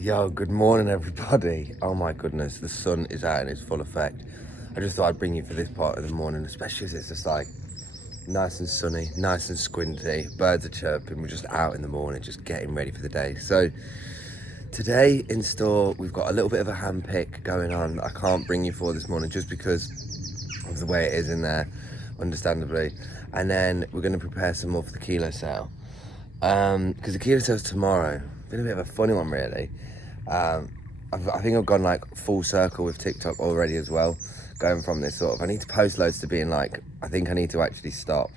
Yo, good morning everybody. Oh my goodness, the sun is out in its full effect. I just thought I'd bring you for this part of the morning, especially as it's just like nice and sunny, nice and squinty, birds are chirping, we're just out in the morning, just getting ready for the day. So today in store, we've got a little bit of a hand pick going on that I can't bring you for this morning just because of the way it is in there, understandably. And then we're gonna prepare some more for the kilo sale. Because the kilo sale's tomorrow. Been a bit of a funny one really. I think I've gone like full circle with TikTok already as well, going from this sort of, I need to post loads to being like, I think I need to actually stop,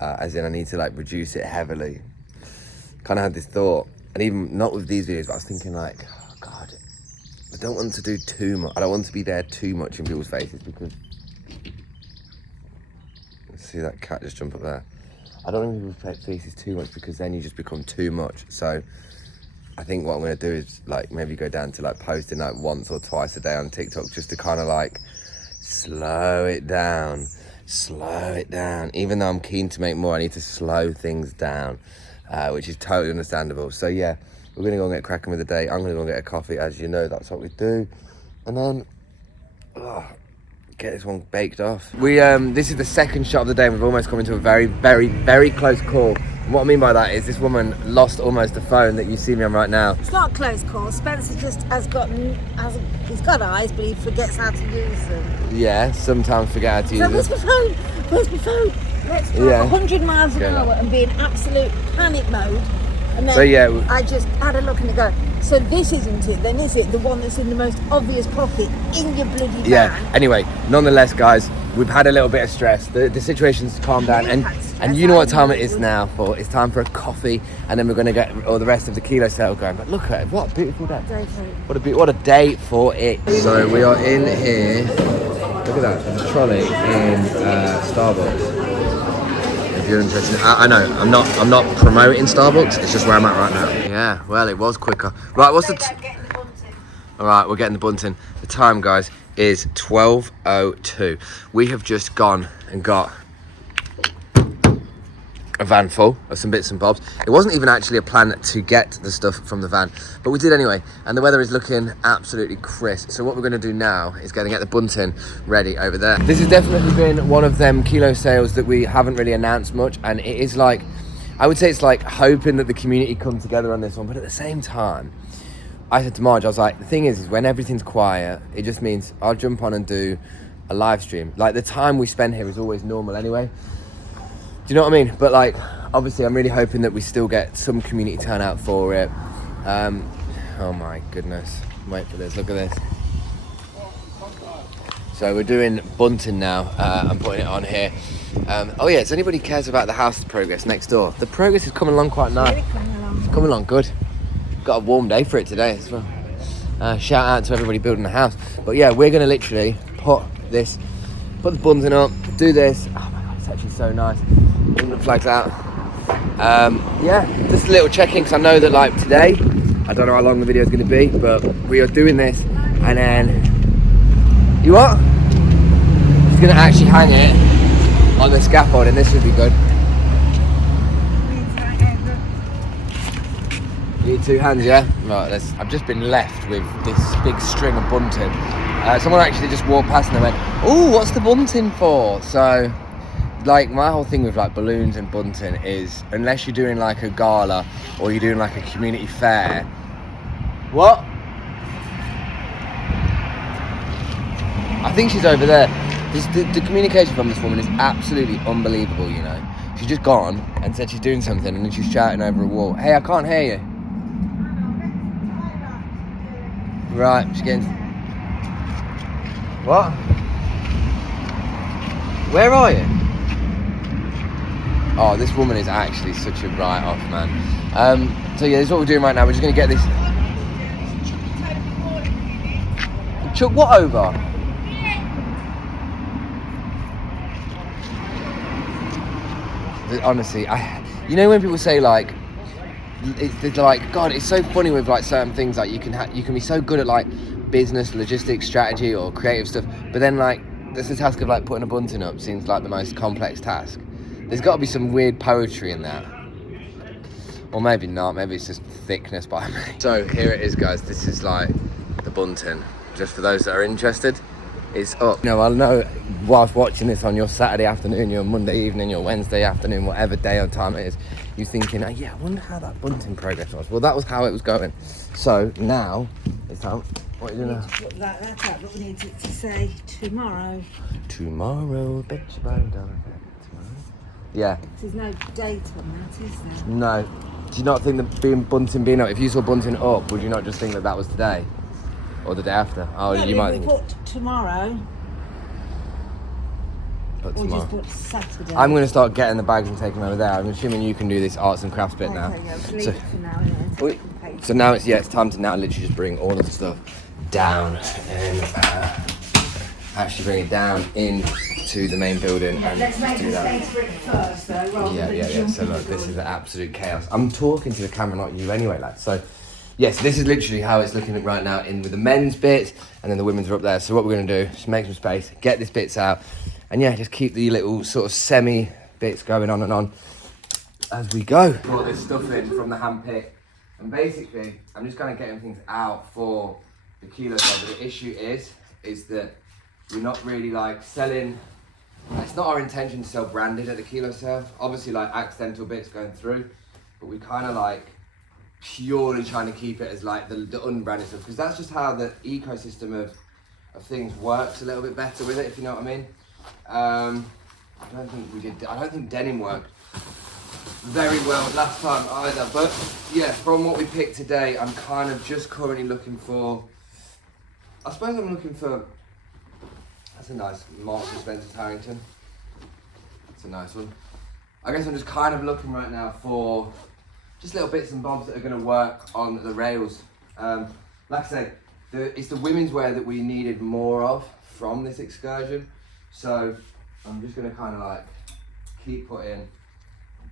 as in I need to like reduce it heavily. Kind of had this thought, and even not with these videos, but I was thinking like, oh God, I don't want to do too much. I don't want to be there too much in people's faces because, see that cat just jump up there. I don't want people's faces too much because then you just become too much. So I think what I'm going to do is like maybe go down to like posting like once or twice a day on TikTok just to kind of like slow it down. Even though I'm keen to make more, I need to slow things down, which is totally understandable. So yeah, we're going to go and get cracking with the day. I'm going to go and get a coffee, as you know, that's what we do. And then, get this one baked off. This is the second shot of the day and we've almost come into a very, very, very close call. And what I mean by that is this woman lost almost the phone that you see me on right now. It's not a close call. Spencer just he's got eyes, but he forgets how to use them. Yeah, sometimes forget how to use it. Where's my phone? Where's my phone? Let's drive 100 miles an hour and be in absolute panic mode. And then so yeah, I just had a look and I go, so this isn't it then, is it? The one that's in the most obvious pocket in your bloody van? Yeah, anyway, nonetheless guys, we've had a little bit of stress. The situation's calmed down and you know what time it is now for. It's time for a coffee and then we're going to get all the rest of the kilo sale going. But look at it, what a beautiful day. What a day for it. So we are in here, look at that, there's a trolley in Starbucks. If you're interested, I know I'm not promoting Starbucks. It's just where I'm at right now. Yeah, well, it was quicker. Right, what's the? All right, we're getting the bunting. The time, guys, is 12:02. We have just gone and got a van full of some bits and bobs. It wasn't even actually a plan to get the stuff from the van, but we did anyway. And the weather is looking absolutely crisp. So what we're going to do now is going to get the bunting ready over there. This has definitely been one of them kilo sales that we haven't really announced much, and it is like, I would say it's like hoping that the community come together on this one. But at the same time, I said to Marge, I was like, the thing is when everything's quiet, it just means I'll jump on and do a live stream. Like the time we spend here is always normal anyway. Do you know what I mean? But like, obviously I'm really hoping that we still get some community turnout for it. Oh my goodness. Wait for this, look at this. So we're doing bunting now. I'm putting it on here. Oh yeah, if anybody cares about the house progress next door, the progress is coming along quite nice. It's coming along good. Got a warm day for it today as well. Shout out to everybody building the house. But yeah, we're gonna literally put the bunting up, do this. Oh my God, it's actually so nice. Bring the flags out. Yeah, just a little check-in because I know that like today, I don't know how long the video is going to be, but we are doing this and then, you what? He's going to actually hang it on the scaffold and this should be good. You need two hands, yeah? Right, I've just been left with this big string of bunting. Someone actually just walked past and they went, oh, what's the bunting for? So, like my whole thing with like balloons and bunting is unless you're doing like a gala or you're doing like a community fair. What? I think she's over there. The communication from this woman is absolutely unbelievable, you know. She's just gone and said she's doing something and then she's shouting over a wall. Hey, I can't hear you. Right, she's getting... What? Where are you? Oh, this woman is actually such a write-off, man. So yeah, this is what we're doing right now. We're just going to get this... Chuck what over? Honestly, you know when people say like, it's like, God, it's so funny with like certain things, like you can be so good at like business, logistics, strategy or creative stuff, but then like there's the task of like putting a bunting up seems like the most complex task. There's got to be some weird poetry in that. Or maybe not, maybe it's just thickness by me. So here it is, guys. This is like the bunting. Just for those that are interested, it's up. You know, I know whilst watching this on your Saturday afternoon, your Monday evening, your Wednesday afternoon, whatever day or time it is, you're thinking, oh, yeah, I wonder how that bunting progress was. Well, that was how it was going. So now it's time. What are you doing now? Put that up, but we need it to say tomorrow. Tomorrow, bet you bottom dollar. Tomorrow. Yeah. There's no date on that, is there? No. Do you not think that bunting being up, if you saw bunting up, would you not just think that that was today? Or the day after? Oh, no, you might think. Put tomorrow. But or tomorrow. just put Saturday. I'm going to start getting the bags and taking them over there. I'm assuming you can do this arts and crafts bit now. So, so now it's time to now literally just bring all of the stuff down and actually bring it down into the main building and let's make do a that. space for it first, though. Yeah. So look, this is absolute chaos. I'm talking to the camera, not you anyway, lads. So yes, this is literally how it's looking right now in with the men's bits, and then the women's are up there. So what we're going to do is make some space, get these bits out, and yeah, just keep the little sort of semi bits going on and on as we go. Brought this stuff in from the hand pick, and basically I'm just kind of getting things out for the kilo sale. But the issue is that we're not really like selling. It's not our intention to sell branded at the kilo sale. Obviously, like accidental bits going through, but we kind of like purely trying to keep it as like the unbranded stuff, because that's just how the ecosystem of things works a little bit better with it, if you know what I mean. I don't think denim worked very well last time either, but yeah, from what we picked today, I'm kind of just currently looking for, I suppose I'm looking for, that's a nice Marks and Spencer Harrington. That's a nice one. I guess I'm just kind of looking right now for just little bits and bobs that are going to work on the rails. Like I say, it's the women's wear that we needed more of from this excursion. So I'm just going to kind of like keep putting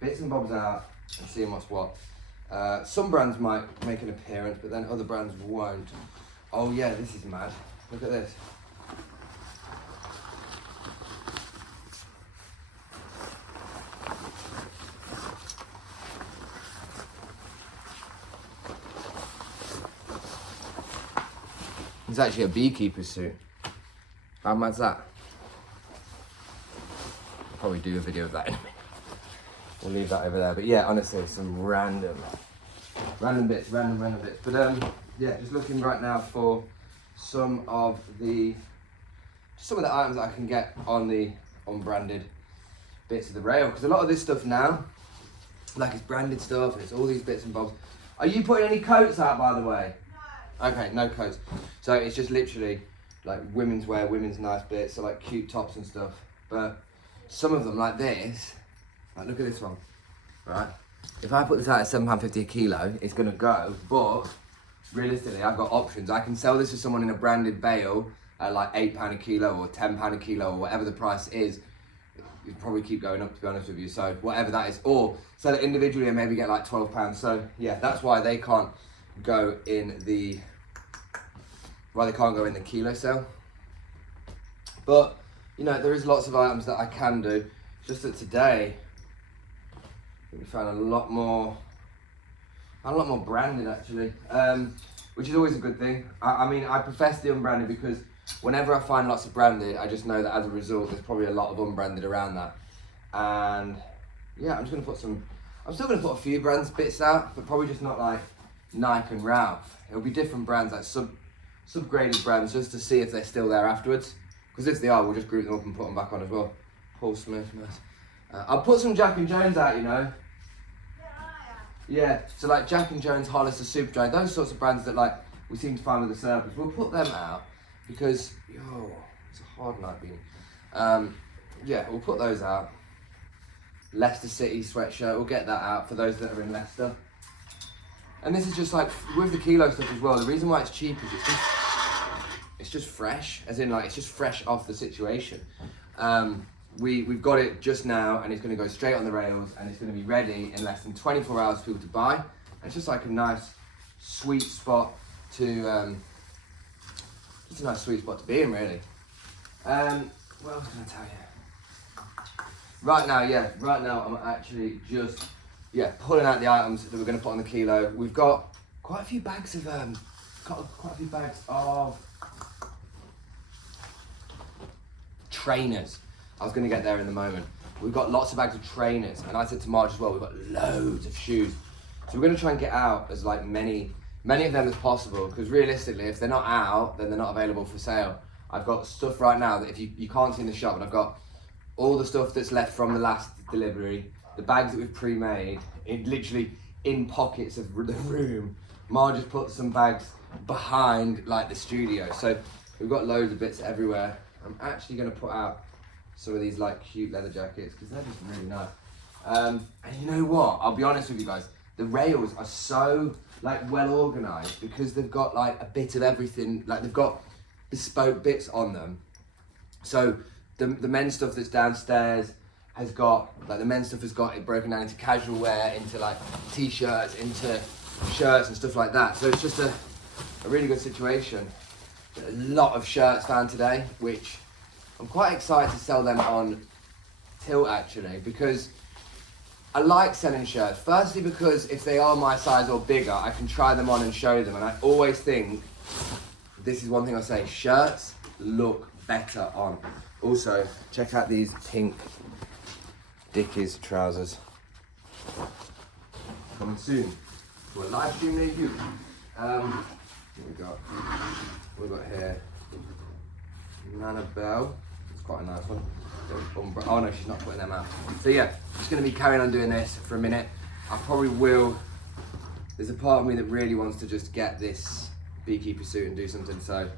bits and bobs out and seeing what's what. Some brands might make an appearance, but then other brands won't. Oh yeah, this is mad. Look at this. It's actually a beekeeper's suit. How mad's that? I'll probably do a video of that in a minute. We'll leave that over there. But yeah, honestly, some random bits. But yeah, just looking right now for some of the items that I can get on the unbranded bits of the rail. Because a lot of this stuff now, like it's branded stuff, and it's all these bits and bobs. Are you putting any coats out, by the way? Okay, no coats. So it's just literally like women's wear, women's nice bits, so like cute tops and stuff. But some of them like this, like look at this one, right? If I put this out at £7.50 a kilo, it's gonna go, but realistically I've got options. I can sell this to someone in a branded bale at like £8 a kilo or £10 a kilo or whatever the price is. It'll probably keep going up, to be honest with you, so whatever that is. Or sell it individually and maybe get like £12. So yeah, that's why they can't go in the kilo sale. But you know, there is lots of items that I can do. It's just that today we found a lot more branded actually, which is always a good thing. I mean, I profess the unbranded because whenever I find lots of branded, I just know that as a result there's probably a lot of unbranded around that. And yeah, I'm still gonna put a few brands bits out, but probably just not like Nike and Ralph. It'll be different brands, like subgraded brands, just to see if they're still there afterwards. Because if they are, we'll just group them up and put them back on as well. Paul Smith, nice. I'll put some Jack and Jones out, you know. Yeah, so like Jack and Jones, Hollister, Superdry, those sorts of brands that like we seem to find with the surplus. We'll put them out because it's a hard night being. Yeah, we'll put those out. Leicester City sweatshirt, we'll get that out for those that are in Leicester. And this is just like, with the kilo stuff as well, the reason why it's cheap is it's just fresh, as in like, it's just fresh off the situation. We've got it just now and it's gonna go straight on the rails and it's gonna be ready in less than 24 hours for people to buy. And it's just like a nice, sweet spot to, just a nice sweet spot to be in really. What else can I tell you? Right now I'm actually just yeah, pulling out the items that we're going to put on the kilo. We've got quite a few bags of trainers. I was going to get there in a moment. We've got lots of bags of trainers, and I said to Marge as well, we've got loads of shoes. So we're going to try and get out as like many of them as possible, because realistically, if they're not out, then they're not available for sale. I've got stuff right now that if you can't see in the shop, and I've got all the stuff that's left from the last delivery, the bags that we've pre-made, literally in pockets of the room. Marge just put some bags behind like the studio. So we've got loads of bits everywhere. I'm actually going to put out some of these like cute leather jackets because they're just really nice. And you know what? I'll be honest with you guys. The rails are so like well organized because they've got like a bit of everything. Like they've got bespoke bits on them. So the men's stuff that's downstairs has got like the men's stuff has got it broken down into casual wear, into like t-shirts, into shirts and stuff like that. So it's just a really good situation. A lot of shirts found today, which I'm quite excited to sell them on Tilt actually, because I like selling shirts. Firstly, because if they are my size or bigger, I can try them on and show them. And I always think, this is one thing I say, shirts look better on. Also, check out these pink Dickies trousers. Coming soon to a live stream near you. What we got here? Annabelle. It's quite a nice one. Oh no, she's not putting them out. So yeah, I'm just going to be carrying on doing this for a minute. I probably will. There's a part of me that really wants to just get this beekeeper suit and do something. So.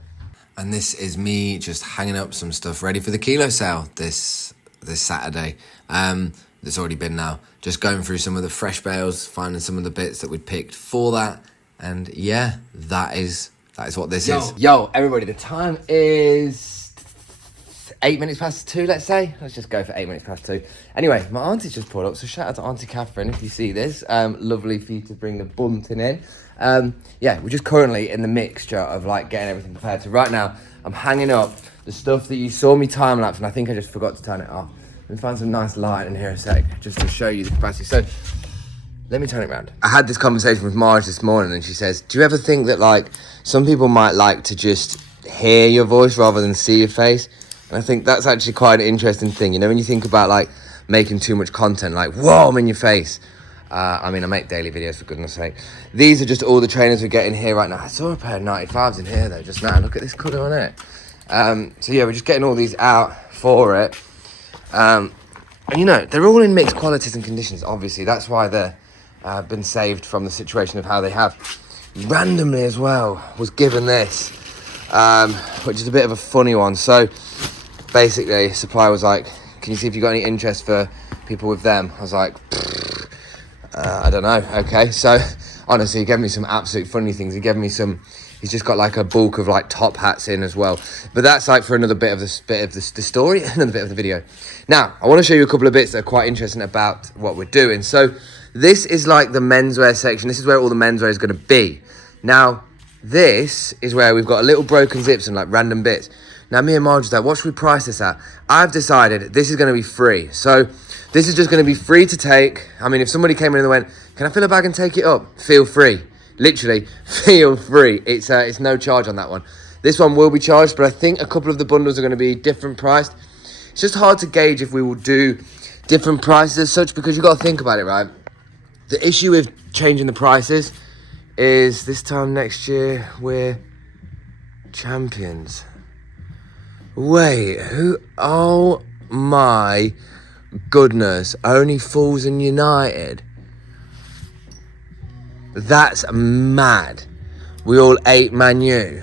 And this is me just hanging up some stuff ready for the kilo sale this Saturday. That's already been now. Just going through some of the fresh bales, finding some of the bits that we'd picked for that. And yeah, that is what this is. Yo, everybody, the time is 8 minutes past 2, let's say. Let's just go for 8 minutes past 2. Anyway, my auntie's just pulled up, so shout out to Auntie Catherine if you see this. Lovely for you to bring the bunting in. Yeah, we're just currently in the mixture of like getting everything prepared. So right now, I'm hanging up the stuff that you saw me time lapse, and I think I just forgot to turn it off. Let me find some nice light in here a sec, just to show you the capacity. So, let me turn it around. I had this conversation with Marge this morning, and she says, do you ever think that like some people might like to just hear your voice rather than see your face? And I think that's actually quite an interesting thing. You know, when you think about like making too much content, like, whoa, I'm in your face. I mean, I make daily videos for goodness sake. These are just all the trainers we're getting here right now. I saw a pair of 95s in here though, just now. Look at this colour on it. So yeah, we're just getting all these out for it. And you know, they're all in mixed qualities and conditions, obviously. That's why they're been saved from the situation of how they have. Randomly as well, was given this, which is a bit of a funny one. So basically, supplier was like, can you see if you got any interest for people with them? I was like, I don't know. Okay, so honestly, he gave me some absolute funny things. He gave me some. He's just got like a bulk of like top hats in as well. But that's like for another bit of the story, another bit of the video. Now, I want to show you a couple of bits that are quite interesting about what we're doing. So this is like the menswear section. This is where all the menswear is going to be. Now, this is where we've got little broken zips and like random bits. Now, me and Marge are like, what should we price this at? I've decided this is going to be free. So this is just going to be free to take. I mean, if somebody came in and went, can I fill a bag and take it up? Feel free. Literally, feel free. It's no charge on that one. This one will be charged, but I think a couple of the bundles are going to be different priced. It's just hard to gauge if we will do different prices as such, because you've got to think about it, right? The issue with changing the prices is this time next year, we're champions. Wait, who? Oh my goodness. Only Fools and United. That's mad. We all ate Man U.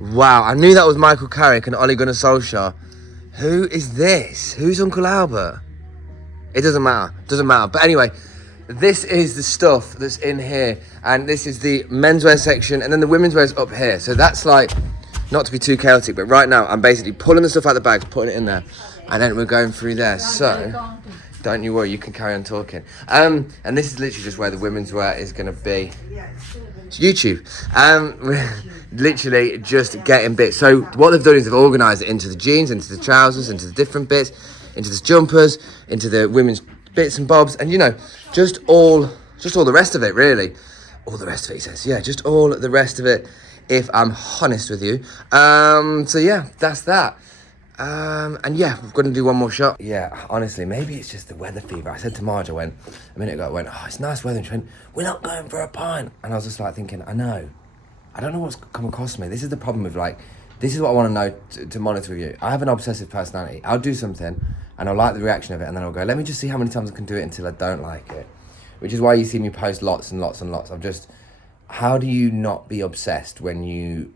Wow, I knew that was Michael Carrick and Ole Gunnar Solskjaer. Who is this? Who's Uncle Albert? It doesn't matter. But anyway, this is the stuff that's in here. And this is the menswear section. And then the women's wear is up here. So that's like, not to be too chaotic, but right now I'm basically pulling the stuff out of the bags, putting it in there. And then we're going through there. So, don't you worry, you can carry on talking. And this is literally just where the women's wear is going to be. It's YouTube. We're literally just getting bits. So what they've done is they've organised it into the jeans, into the trousers, into the different bits, into the jumpers, into the women's bits and bobs, and you know, just all the rest of it, really. All the rest of it, he says. Yeah, just all the rest of it, if I'm honest with you. So yeah, that's that. And yeah, we're going to do one more shot. Yeah, honestly, maybe it's just the weather fever. I said to Marge, a minute ago, oh, it's nice weather. And she went, we're not going for a pint. And I was just like thinking, I know. I don't know what's come across me. This is the problem with like, this is what I want to know to monitor with you. I have an obsessive personality. I'll do something and I'll like the reaction of it, and then I'll go, let me just see how many times I can do it until I don't like it. Which is why you see me post lots and lots and lots. How do you not be obsessed when you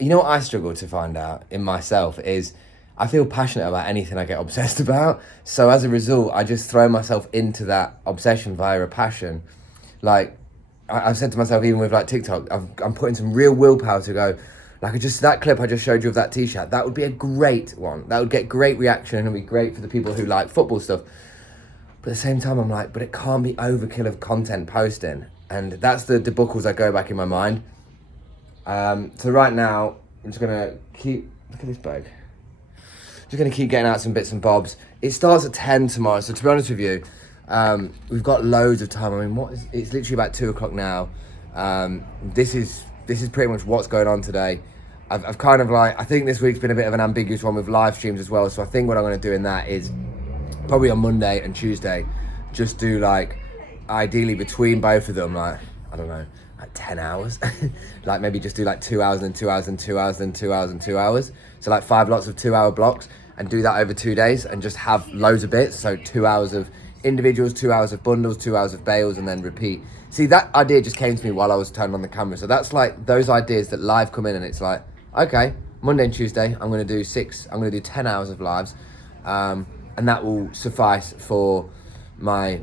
know what I struggle to find out in myself is I feel passionate about anything I get obsessed about. So as a result, I just throw myself into that obsession via a passion. Like, I've said to myself, even with like TikTok, I'm putting some real willpower to go, like that clip I just showed you of that t-shirt, that would be a great one. That would get great reaction and it'd be great for the people who like football stuff. But at the same time, I'm like, but it can't be overkill of content posting. And that's the debuckles I go back in my mind. So right now, I'm just gonna look at this bag. Just gonna keep getting out some bits and bobs. It starts at 10 tomorrow, so to be honest with you, we've got loads of time. I mean, it's literally about 2 o'clock now. This is pretty much what's going on today. I've kind of like, I think this week's been a bit of an ambiguous one with live streams as well. So I think what I'm gonna do in that is probably on Monday and Tuesday, just do like, ideally between both of them, like, I don't know, like 10 hours. Like maybe just do like 2 hours and 2 hours and 2 hours and 2 hours and 2 hours. So like 5 lots of 2-hour blocks, and do that over 2 days and just have loads of bits. So 2 hours of individuals, 2 hours of bundles, 2 hours of bales, and then repeat. See, that idea just came to me while I was turning on the camera. So that's like those ideas that live come in, and it's like, okay, Monday and Tuesday, I'm gonna do 10 hours of lives. And that will suffice for my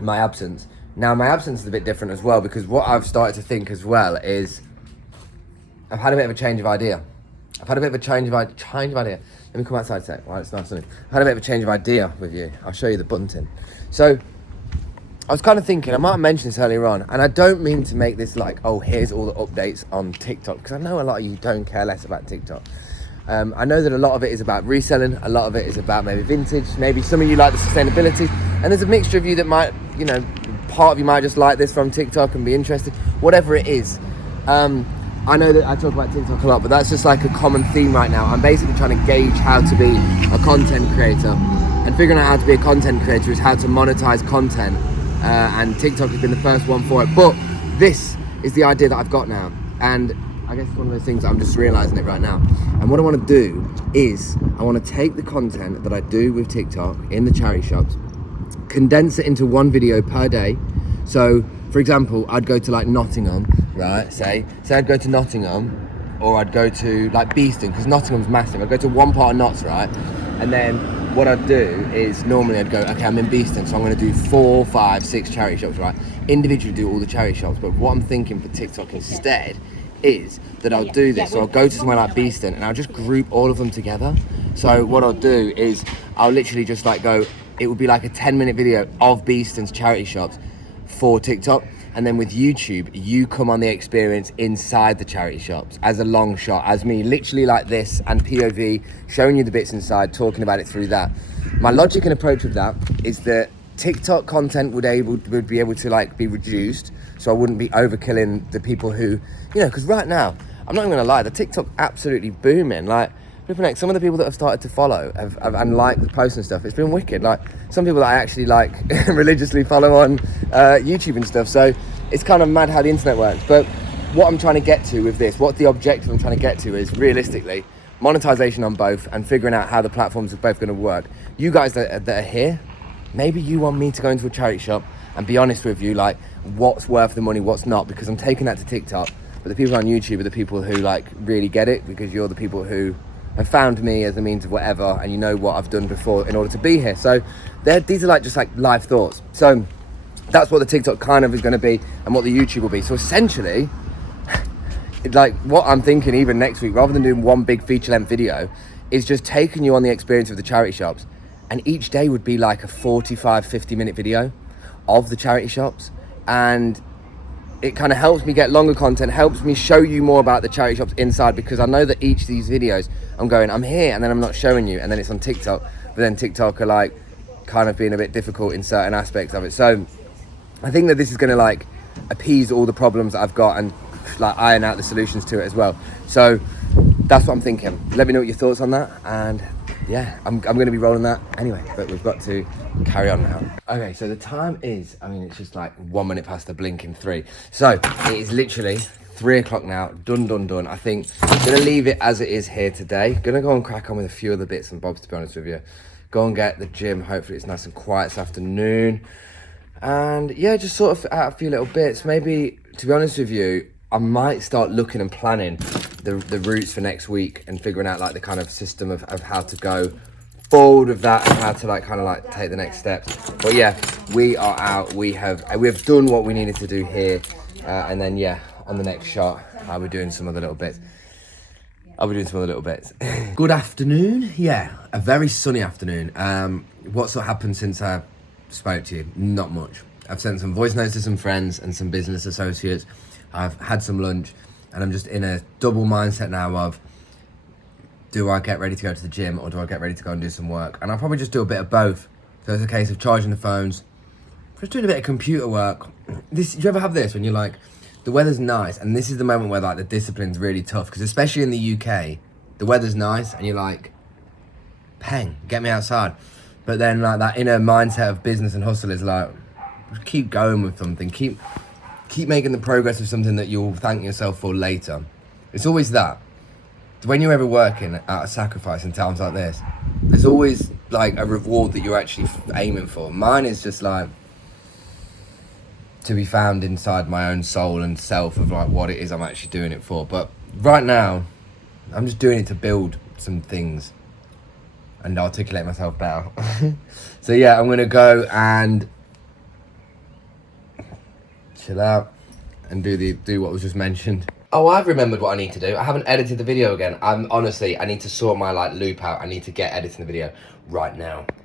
absence. Now, my absence is a bit different as well, because what I've started to think as well is I've had a bit of a change of idea. Let me come outside a sec while it's nice sunny. I've had a bit of a change of idea with you. I'll show you the bunting. So I was kind of thinking, I might have mentioned this earlier on, and I don't mean to make this like, oh, here's all the updates on TikTok, because I know a lot of you don't care less about TikTok. I know that a lot of it is about reselling, a lot of it is about maybe vintage, maybe some of you like the sustainability, and there's a mixture of you that might, you know, part of you might just like this from TikTok and be interested, whatever it is. I know that I talk about TikTok a lot, but that's just like a common theme right now. I'm basically trying to gauge how to be a content creator, and figuring out how to be a content creator is how to monetize content, and TikTok has been the first one for it. But this is the idea that I've got now, and I guess it's one of those things that I'm just realizing it right now. And what I want to do is I want to take the content that I do with TikTok in the charity shops, condense it into one video per day. So for example, I'd go to like Nottingham, right? Say I'd go to Nottingham, or I'd go to like Beeston, because Nottingham's massive. I'd go to one part of Notts, right? And then what I'd do is normally I'd go, okay, I'm in Beeston, so I'm going to do 4, 5, 6 charity shops, right? Individually do all the charity shops. But what I'm thinking for TikTok instead is that I'll do this. So I'll go to somewhere like Beeston and I'll just group all of them together. So what I'll do is I'll literally just like go, it would be like a 10-minute video of Beeston's charity shops for TikTok. And then with YouTube, you come on the experience inside the charity shops as a long shot, as me literally like this, and POV, showing you the bits inside, talking about it through that. My logic and approach with that is that TikTok content would be able to like be reduced, so I wouldn't be overkilling the people who, you know, because right now, I'm not even gonna lie, the TikTok absolutely booming. Like, some of the people that have started to follow and like the posts and stuff, it's been wicked. Like some people that I actually like religiously follow on YouTube and stuff. So it's kind of mad how the internet works. But what I'm trying to get to with this, what the objective I'm trying to get to is realistically monetization on both, and figuring out how the platforms are both going to work. You guys that are here, maybe you want me to go into a charity shop and be honest with you, like what's worth the money, what's not, because I'm taking that to TikTok. But the people on YouTube are the people who like really get it, because you're the people who have found me as a means of whatever, and you know what I've done before in order to be here. So these are like just like live thoughts. So that's what the TikTok kind of is going to be, and what the YouTube will be. So essentially, like what I'm thinking even next week, rather than doing one big feature length video, is just taking you on the experience of the charity shops, and each day would be like a 45-50 minute video of the charity shops. And it kind of helps me get longer content, helps me show you more about the charity shops inside, because I know that each of these videos I'm here, and then I'm not showing you, and then it's on TikTok, but then TikTok are like, kind of being a bit difficult in certain aspects of it. So I think that this is going to like appease all the problems that I've got and like iron out the solutions to it as well. So that's what I'm thinking. Let me know what your thoughts on that, and yeah, I'm going to be rolling that anyway, but we've got to carry on now. Okay, so the time is, I mean, it's just like 1 minute past the blinking 3. So it is literally 3 o'clock now, done. I think I'm going to leave it as it is here today. Going to go and crack on with a few other bits and bobs, to be honest with you. Go and get the gym. Hopefully it's nice and quiet this afternoon. And yeah, just sort of out a few little bits. Maybe, to be honest with you, I might start looking and planning the routes for next week and figuring out like the kind of system of how to go forward with that and how to like kind of like take the next steps. But yeah, we are out. We have done what we needed to do here, and then yeah, on the next shot, I'll be doing some other little bits. Good afternoon. Yeah, a very sunny afternoon. What's happened since I spoke to you? Not much. I've sent some voice notes to some friends and some business associates. I've had some lunch, and I'm just in a double mindset now of, do I get ready to go to the gym or do I get ready to go and do some work? And I'll probably just do a bit of both. So it's a case of charging the phones, just doing a bit of computer work. Do you ever have this when you're like, the weather's nice, and this is the moment where like the discipline's really tough, because especially in the UK, the weather's nice and you're like, peng, get me outside. But then like that inner mindset of business and hustle is like, keep going with something, keep making the progress of something that you'll thank yourself for later. It's always that. When you're ever working at a sacrifice in times like this, there's always like a reward that you're actually aiming for. Mine is just like to be found inside my own soul and self of like what it is I'm actually doing it for. But right now, I'm just doing it to build some things and articulate myself better. So yeah, I'm gonna go and chill out and do what was just mentioned. Oh, I've remembered what I need to do. I haven't edited the video again. I need to sort my like loop out. I need to get editing the video right now.